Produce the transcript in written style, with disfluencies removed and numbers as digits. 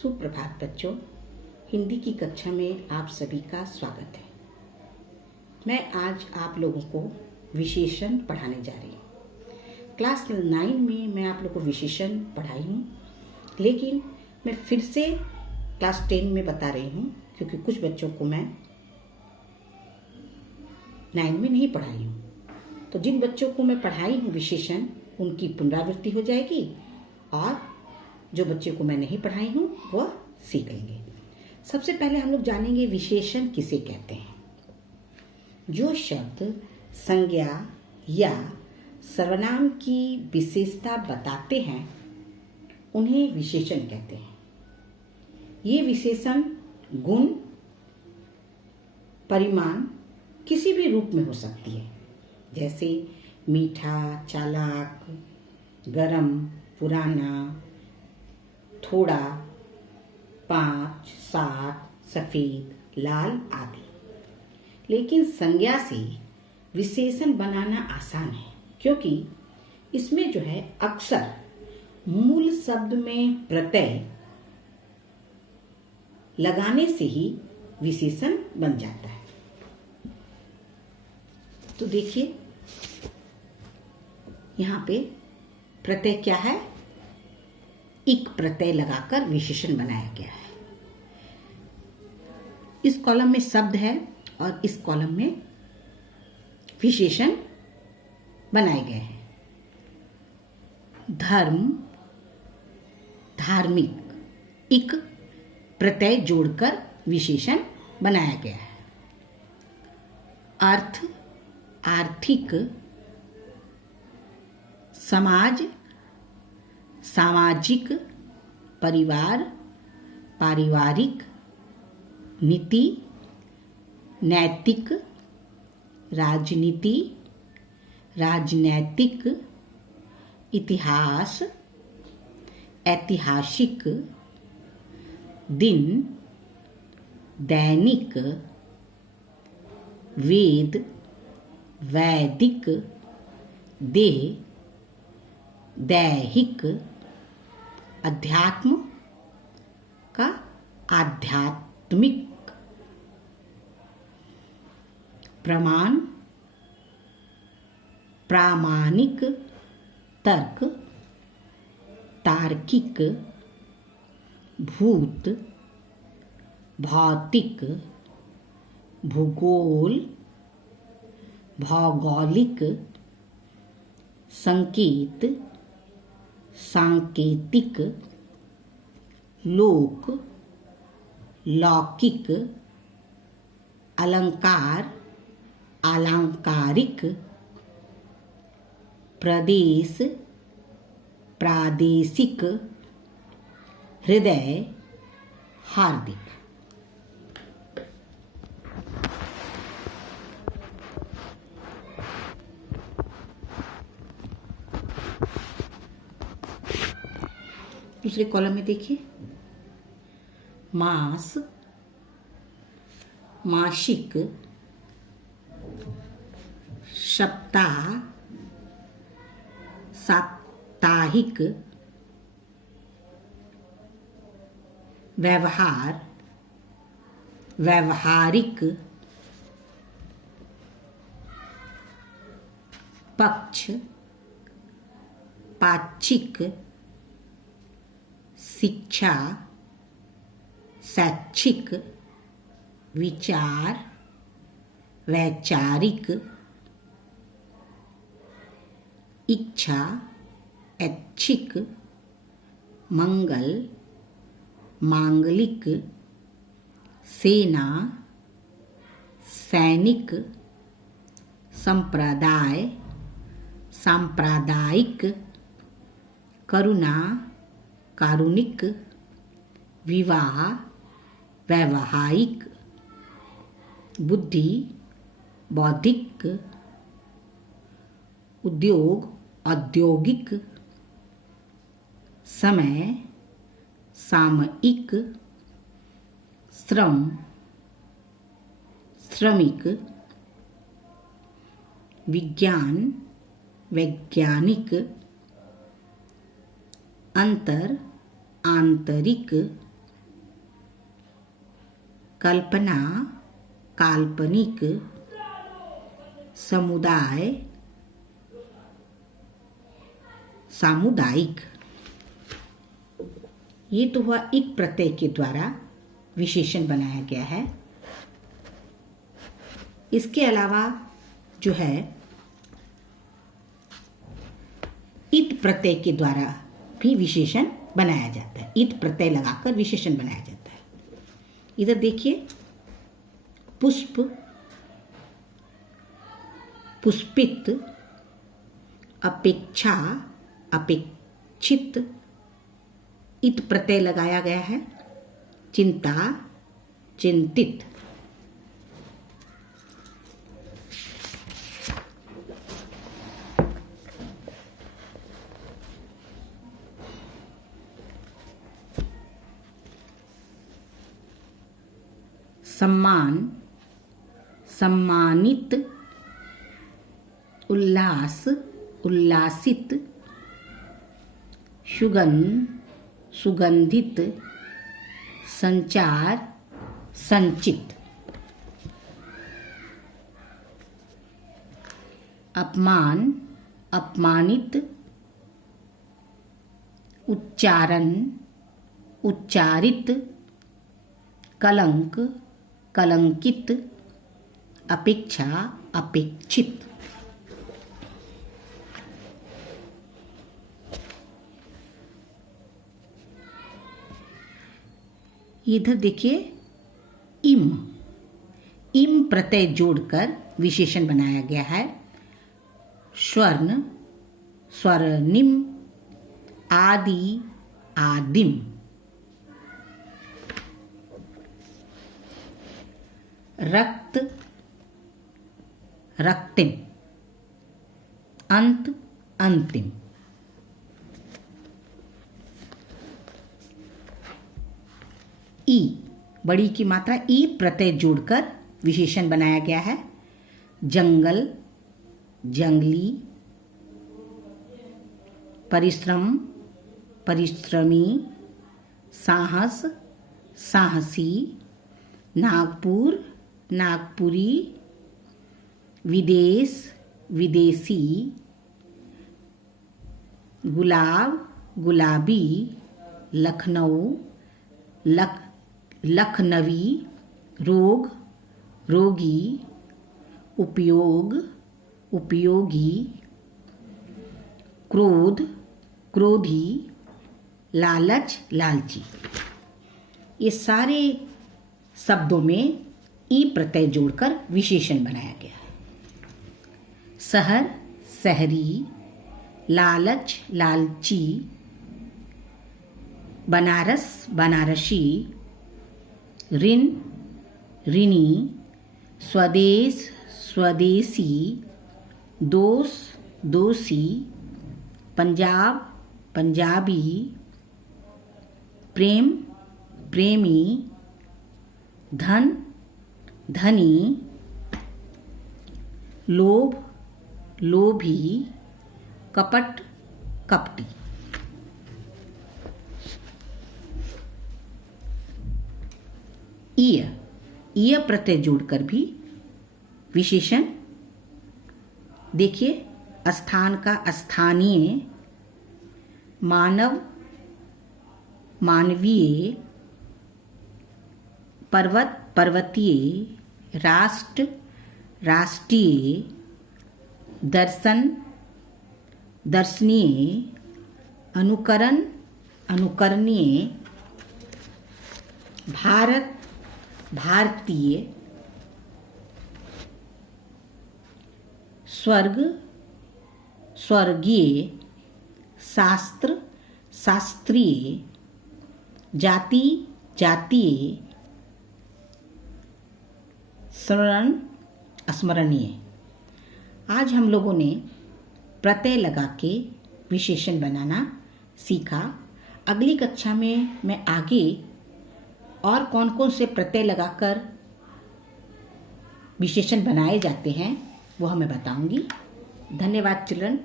सुप्रभात बच्चों, हिंदी की कक्षा में आप सभी का स्वागत है। मैं आज आप लोगों को विशेषण पढ़ाने जा रही हूँ। क्लास 9 में मैं आप लोगों को विशेषण पढ़ाई हूँ, लेकिन मैं फिर से क्लास 10 में बता रही हूँ क्योंकि कुछ बच्चों को मैं 9 में नहीं पढ़ाई हूँ। तो जिन बच्चों को मैं पढ़ाई हूँ विशेषण, उनकी पुनरावृत्ति हो जाएगी और जो बच्चे को मैं नहीं पढ़ाई हूँ वह सीख लेंगे। सबसे पहले हम लोग जानेंगे विशेषण किसे कहते हैं। जो शब्द संज्ञा या सर्वनाम की विशेषता बताते हैं उन्हें विशेषण कहते हैं। ये विशेषण गुण, परिमाण किसी भी रूप में हो सकती है, जैसे मीठा, चालाक, गरम, पुराना, थोड़ा, 5, 7, सफेद, लाल आदि। लेकिन संज्ञा से विशेषण बनाना आसान है क्योंकि इसमें जो है अक्सर मूल शब्द में प्रत्यय लगाने से ही विशेषण बन जाता है। तो देखिए यहाँ पे प्रत्यय क्या है, इक प्रत्यय लगाकर विशेषण बनाया गया है। इस कॉलम में शब्द है और इस कॉलम में विशेषण बनाए गए हैं। धर्म, धार्मिक, इक प्रत्यय जोड़कर विशेषण बनाया गया है। अर्थ, आर्थिक, समाज, सामाजिक, परिवार, पारिवारिक, नीति, नैतिक, राजनीति, राजनैतिक, इतिहास, ऐतिहासिक, दिन, दैनिक, वेद, वैदिक, देह, दैहिक, अध्यात्म का आध्यात्मिक, प्रमाण, प्रामाणिक, तर्क, तार्किक, भूत, भौतिक, भूगोल, भौगोलिक, संकेत, सांकेतिक, लोक, लौकिक, अलंकार, अलंकारिक, प्रदेश, प्रादेशिक, हृदय, हार्दिक। दूसरे कॉलम में देखिए, मास, मासिक, सप्ताह, साप्ताहिक, व्यवहार, व्यवहारिक, पक्ष, पाक्षिक, शिक्षा, शैक्षिक, विचार, वैचारिक, इच्छा, ऐच्छिक, मंगल, मांगलिक, सेना, सैनिक, संप्रदाय, सांप्रदायिक, करुणा, कारुणिक, विवाह, वैवाहिक, बुद्धि, बौद्धिक, उद्योग, औद्योगिक, समय, सामयिक, श्रम, श्रमिक, विज्ञान, वैज्ञानिक, अंतर, आंतरिक, कल्पना, काल्पनिक, समुदाय, सामुदायिक। ये तो हुआ इक प्रत्यय के द्वारा विशेषण बनाया गया है। इसके अलावा जो है इत प्रत्यय के द्वारा भी विशेषण बनाया जाता है। इत प्रत्यय लगाकर विशेषण बनाया जाता है। इधर देखिए, पुष्प, पुष्पित, अपेक्षा, अपेक्षित, इत प्रत्यय लगाया गया है। चिंता, चिंतित। सम्मान, सम्मानित, उल्लास, उल्लासित, सुगंध, सुगंधित, संचार, संचित। अपमान, अपमानित, उच्चारण, उच्चारित, कलंक, कलंकित, अपेक्षा, अपेक्षित। इधर देखिए, इम, इम प्रत्यय जोड़कर विशेषण बनाया गया है। स्वर्ण, स्वर्णिम, आदि, आदिम। रक्त, रक्तिम, अंत, अंतिम। ई, बड़ी की मात्रा ई प्रत्यय जोड़कर विशेषण बनाया गया है। जंगल, जंगली, परिश्रम, परिश्रमी, साहस, साहसी, नागपुर, नागपुरी, विदेश, विदेशी, गुलाब, गुलाबी, लखनऊ, लखनवी, रोग, रोगी, उपयोग, उपयोगी, क्रोध, क्रोधी, लालच, लालची। ये सारे शब्दों में ई प्रत्यय जोड़कर विशेषण बनाया गया है। शहर, शहरी, लालच, लालची, बनारस, बनारसी, ऋण, ऋणी, स्वदेश, स्वदेशी, दोष, दोषी, पंजाब, पंजाबी, प्रेम, प्रेमी, धन, धनी, लोभ, लोभी, कपट, कपटी। ईय, ईय प्रत्यय जोड़कर भी विशेषण। देखिए, स्थान का स्थानीय, मानव, मानवीय, पर्वत, पर्वतीय, राष्ट्र, राष्ट्रीय, दर्शन, दर्शनीय, अनुकरण, अनुकरणीय, भारत, भारतीय, स्वर्ग, स्वर्गीय, शास्त्र, शास्त्रीय, जाति, जातीय, स्मरण, स्मरणीय। आज हम लोगों ने प्रत्यय लगा के विशेषण बनाना सीखा। अगली कक्षा में मैं आगे और कौन कौन से प्रत्यय लगाकर विशेषण बनाए जाते हैं वो मैं बताऊंगी। धन्यवाद चिल्ड्रन।